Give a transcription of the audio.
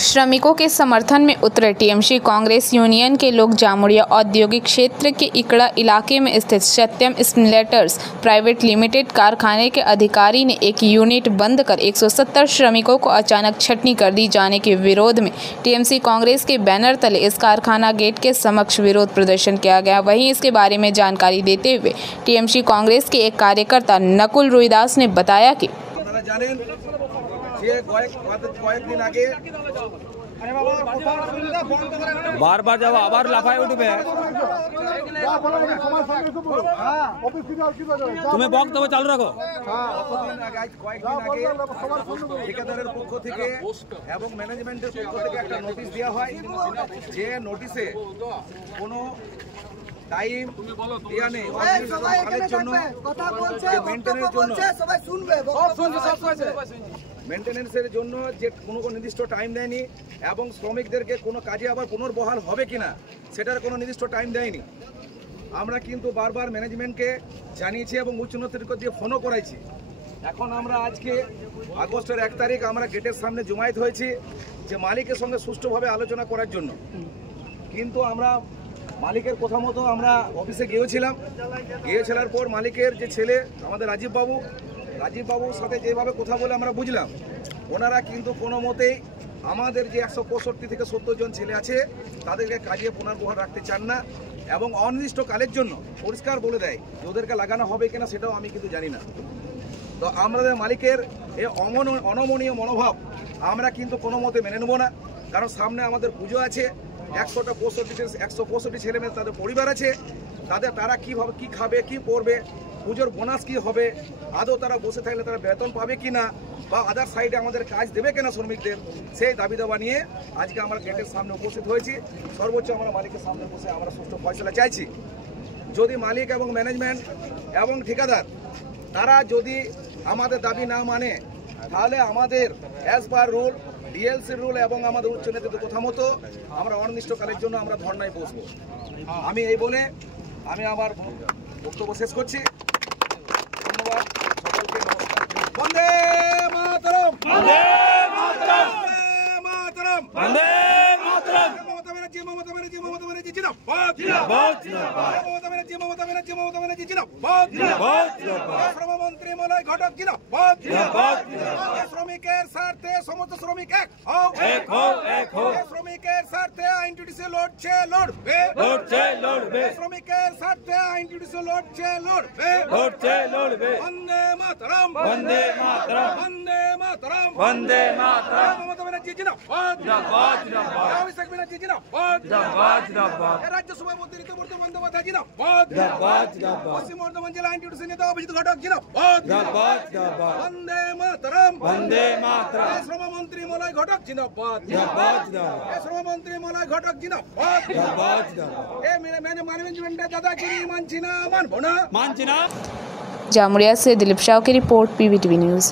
श्रमिकों के समर्थन में उतरे टीएमसी कांग्रेस यूनियन के लोग जामुड़िया औद्योगिक क्षेत्र के इकड़ा इलाके में स्थित सत्यम स्पिनलेटर्स प्राइवेट लिमिटेड कारखाने के अधिकारी ने एक यूनिट बंद कर 170 श्रमिकों को अचानक छटनी कर दी जाने के विरोध में टीएमसी कांग्रेस के बैनर तले इस कारखाना गेट के समक्ष विरोध प्रदर्शन किया गया। वहीं इसके बारे में जानकारी देते हुए टीएमसी कांग्रेस के एक कार्यकर्ता नकुल रुईदास ने बताया कि बार बार जब आबार लाफाए उठবে তুমি বক্তব্য চালু রাখো। ঠিকাদারের পক্ষ থেকে এবং ম্যানেজমেন্টের পক্ষ থেকে একটা নোটিশ দেওয়া হয়, যে নোটিশে কোনো টাইম দেওয়া নেই মেনটেনেন্সের জন্য, যে কোনো নির্দিষ্ট টাইম দেয়নি এবং শ্রমিকদেরকে কোনো কাজে আবার পুনর্বহাল হবে কিনা সেটার কোনো নির্দিষ্ট টাইম দেয়নি। আমরা কিন্তু বারবার ম্যানেজমেন্টকে জানিয়েছি এবং উচ্চ নেতৃত্ব দিয়ে ফোনও করাইছি। এখন আমরা আজকে আগস্টের 1 তারিখ আমরা গেটের সামনে জমায়েত হয়েছি যে মালিকের সঙ্গে সুষ্ঠুভাবে আলোচনা করার জন্য, কিন্তু আমরা মালিকের কথা মতো আমরা অফিসে গিয়েছিলাম পর মালিকের যে ছেলে আমাদের রাজীব বাবুর সাথে যেভাবে কথা বলে আমরা বুঝলাম, ওনারা কিন্তু কোনো মতেই আমাদের যে 165 থেকে 70 জন ছেলে আছে তাদেরকে কাজে পুনর্বহাল রাখতে চান না এবং অনির্দিষ্টকালের জন্য পরিষ্কার বলে দেয় যে ওদেরকে লাগানো হবে কিনা সেটাও আমি কিন্তু জানি না। তো আমাদের মালিকের এই অনমনীয় মনোভাব আমরা কিন্তু কোনো মতে মেনে নেব না, কারণ সামনে আমাদের পুজো আছে। 165 ছেলে মেয়ে তাদের পরিবার আছে, তারা কীভাবে কী খাবে, কী পরবে, পুজোর বোনাস কী হবে, আদৌ তারা বসে থাকলে তারা বেতন পাবে কিনা বা আদার সাইডে আমাদের কাজ দেবে কিনা শ্রমিকদের, সেই দাবি দাবা নিয়ে আজকে আমরা গেটের সামনে উপস্থিত হয়েছি। সর্বোচ্চ আমরা মালিকের সামনে বসে আমরা সুষ্ঠু ফয়সলা চাইছি। যদি মালিক এবং ম্যানেজমেন্ট এবং ঠিকাদার তারা যদি আমাদের দাবি না মানে, তাহলে আমাদের as per rule, DLC rule এবং আমাদের উচ্চ নেতৃত্বের কথা মতো আমরা অনির্দিষ্টকালের জন্য আমরা ধর্নায় বসবো। আমি এই বলে আমি আমার বক্তব্য শেষ করছি। ধন্যবাদ সকলকে, নমস্কার। বন্দে মাতরম, বন্দে মাতরম, বন্দে মাতরম, বন্দে মাতরম। মমতা ব্যানার্জি জিন্দাবাদ, জিন্দাবাদ, জিন্দাবাদ। মমতা ব্যানার্জি জিন্দাবাদ, জিন্দাবাদ, জিন্দাবাদ। শ্রমমন্ত্রী মলয় ঘটক জিন্দাবাদ, জিন্দাবাদ, জিন্দাবাদ। শ্রমিকের স্বার্থে সমস্ত শ্রমিক এক হও, এক হও, এক হও। শ্রমিকের স্বার্থে আইনটিডিসি লড়ছে, লড়বে, লড়ছে, লড়বে। শ্রমিকের স্বার্থে আইনটিডিসি লড়ছে, লড়বে, লড়ছে, লড়বে। বন্দে মাতরম, বন্দে মাতরম, বন্দে মাতরম, বন্দে মাতরম। মমতা ব্যানার্জি জিন্দাবাদ, জিন্দাবাদ, জিন্দাবাদ। অভিষেক ব্যানার্জি জিন্দাবাদ, জিন্দাবাদ, জিন্দাবাদ। রাজ্য সভাপতি ঋতুপর্ণ বন্দ্যোপাধ্যায় জিন্দাবাদ, জিন্দাবাদ, জিন্দাবাদ। পশ্চিম বর্ধমান জেলা আইনটিডিসি নেতা অভিজিৎ ঘটক জিন্দাবাদ, জিন্দাবাদ, জিন্দাবাদ। বন্দে মাতরম, বন্দে মাতরম। শ্রমমন্ত্রী মলয় ঘটক জিন্দাবাদ, জিন্দাবাদ, জিন্দাবাদ। শ্রমমন্ত্রী মলয় ঘটক জিন্দাবাদ, জিন্দাবাদ, জিন্দাবাদ। এই ম্যানেজমেন্টের দাদাগিরি মানছি না, মানবো না, মানছি না। जामुड़िया से दिलीप शाह की रिपोर्ट, PBTV न्यूज़।